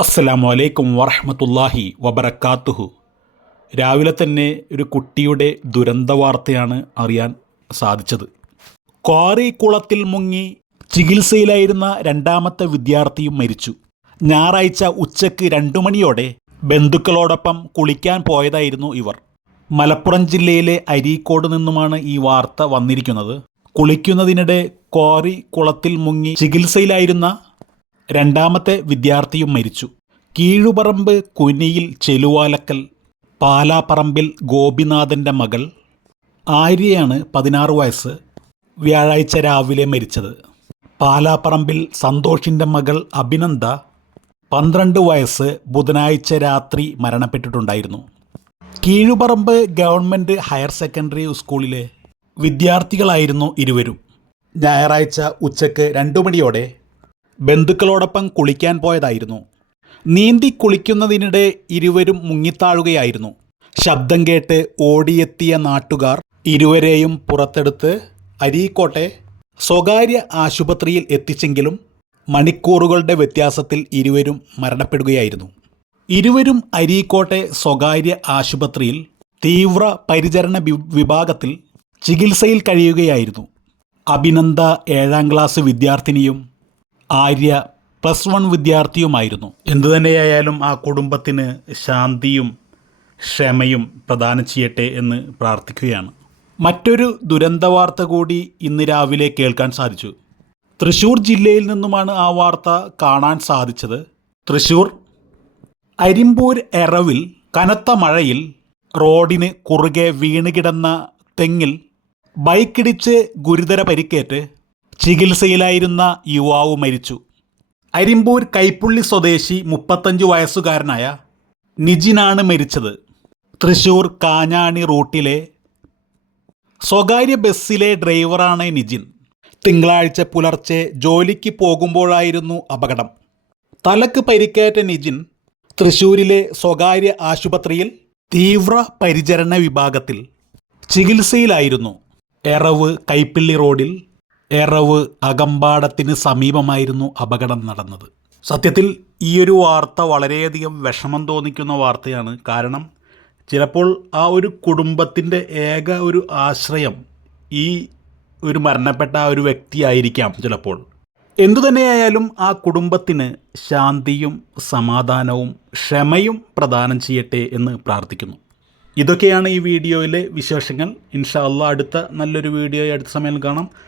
അസ്സലാമു അലൈക്കും വറഹമത്തല്ലാഹി വബർക്കാത്തുഹു രാവിലെ തന്നെ ഒരു കുട്ടിയുടെ ദുരന്ത വാർത്തയാണ് അറിയാൻ സാധിച്ചത്. ക്വാറി കുളത്തിൽ മുങ്ങി ചികിത്സയിലായിരുന്ന രണ്ടാമത്തെ വിദ്യാർത്ഥിയും മരിച്ചു. ഞായറാഴ്ച ഉച്ചയ്ക്ക് രണ്ടു മണിയോടെ ബന്ധുക്കളോടൊപ്പം കുളിക്കാൻ പോയതായിരുന്നു ഇവർ. മലപ്പുറം ജില്ലയിലെ അരീക്കോട് നിന്നുമാണ് ഈ വാർത്ത വന്നിരിക്കുന്നത്. കുളിക്കുന്നതിനിടെ ക്വാറി കുളത്തിൽ മുങ്ങി ചികിത്സയിലായിരുന്ന രണ്ടാമത്തെ വിദ്യാർത്ഥിയും മരിച്ചു. കീഴുപറമ്പ് കുനിയിൽ ചെലുവാലക്കൽ പാലാപ്പറമ്പിൽ ഗോപിനാഥന്റെ മകൾ ആര്യയാണ് പതിനാറ് വയസ്സ് വ്യാഴാഴ്ച രാവിലെ മരിച്ചത്. പാലാപ്പറമ്പിൽ സന്തോഷിന്റെ മകൾ അഭിനന്ദ പന്ത്രണ്ട് വയസ്സ് ബുധനാഴ്ച രാത്രി മരണപ്പെട്ടിട്ടുണ്ടായിരുന്നു. കീഴുപറമ്പ് ഗവൺമെന്റ് ഹയർ സെക്കൻഡറി സ്കൂളിലെ വിദ്യാർത്ഥികളായിരുന്നു ഇരുവരും. ഞായറാഴ്ച ഉച്ചയ്ക്ക് രണ്ടു മണിയോടെ ബന്ധുക്കളോടൊപ്പം കുളിക്കാൻ പോയതായിരുന്നു. നീന്തി കുളിക്കുന്നതിനിടെ ഇരുവരും മുങ്ങിത്താഴുകയായിരുന്നു. ശബ്ദം കേട്ട് ഓടിയെത്തിയ നാട്ടുകാർ ഇരുവരെയും പുറത്തെടുത്ത് അരീക്കോട്ടെ സ്വകാര്യ ആശുപത്രിയിൽ എത്തിച്ചെങ്കിലും മണിക്കൂറുകളുടെ വ്യത്യാസത്തിൽ ഇരുവരും മരണപ്പെടുകയായിരുന്നു. ഇരുവരും അരീക്കോട്ടെ സ്വകാര്യ ആശുപത്രിയിൽ തീവ്ര പരിചരണ വിഭാഗത്തിൽ ചികിത്സയിൽ കഴിയുകയായിരുന്നു. അഭിനന്ദ ഏഴാം ക്ലാസ് വിദ്യാർത്ഥിനിയും ആര്യ പ്ലസ് വൺ വിദ്യാർത്ഥിയുമായിരുന്നു. എന്തുതന്നെയായാലും ആ കുടുംബത്തിന് ശാന്തിയും ക്ഷമയും പ്രദാനം ചെയ്യട്ടെ എന്ന് പ്രാർത്ഥിക്കുകയാണ്. മറ്റൊരു ദുരന്ത വാർത്ത കൂടി ഇന്ന് രാവിലെ കേൾക്കാൻ സാധിച്ചു. തൃശ്ശൂർ ജില്ലയിൽ നിന്നുമാണ് ആ വാർത്ത കാണാൻ സാധിച്ചത്. തൃശ്ശൂർ അരിമ്പൂർ എറവിൽ കനത്ത മഴയിൽ റോഡിന് കുറുകെ വീണുകിടന്ന തെങ്ങിൽ ബൈക്കിടിച്ച് ഗുരുതര പരിക്കേറ്റ് ചികിത്സയിലായിരുന്ന യുവാവ് മരിച്ചു. അരിമ്പൂർ കൈപ്പുള്ളി സ്വദേശി മുപ്പത്തഞ്ച് വയസ്സുകാരനായ നിജിനാണ് മരിച്ചത്. തൃശൂർ കാഞ്ഞാണി റൂട്ടിലെ സ്വകാര്യ ബസ്സിലെ ഡ്രൈവറാണ് നിജിൻ. തിങ്കളാഴ്ച പുലർച്ചെ ജോലിക്ക് പോകുമ്പോഴായിരുന്നു അപകടം. തലക്ക് പരിക്കേറ്റ നിജിൻ തൃശൂരിലെ സ്വകാര്യ ആശുപത്രിയിൽ തീവ്ര പരിചരണ വിഭാഗത്തിൽ ചികിത്സയിലായിരുന്നു. എറവ് കൈപ്പിള്ളി റോഡിൽ എറവ് അകമ്പാടത്തിന് സമീപമായിരുന്നു അപകടം നടന്നത്. സത്യത്തിൽ ഈ ഒരു വാർത്ത വളരെയധികം വിഷമം തോന്നിക്കുന്ന വാർത്തയാണ്. കാരണം ചിലപ്പോൾ ആ ഒരു കുടുംബത്തിന്റെ ഏക ഒരു ആശ്രയം ഈ ഒരു മരണപ്പെട്ട ആ ഒരു വ്യക്തിയായിരിക്കാം ചിലപ്പോൾ. എന്തുതന്നെയായാലും ആ കുടുംബത്തിന് ശാന്തിയും സമാധാനവും ക്ഷമയും പ്രദാനം ചെയ്യട്ടെ എന്ന് പ്രാർത്ഥിക്കുന്നു. ഇതൊക്കെയാണ് ഈ വീഡിയോയിലെ വിശേഷങ്ങൾ. ഇൻഷാ അള്ളാഹ് അടുത്ത നല്ലൊരു വീഡിയോ അടുത്ത സമയം കാണാം.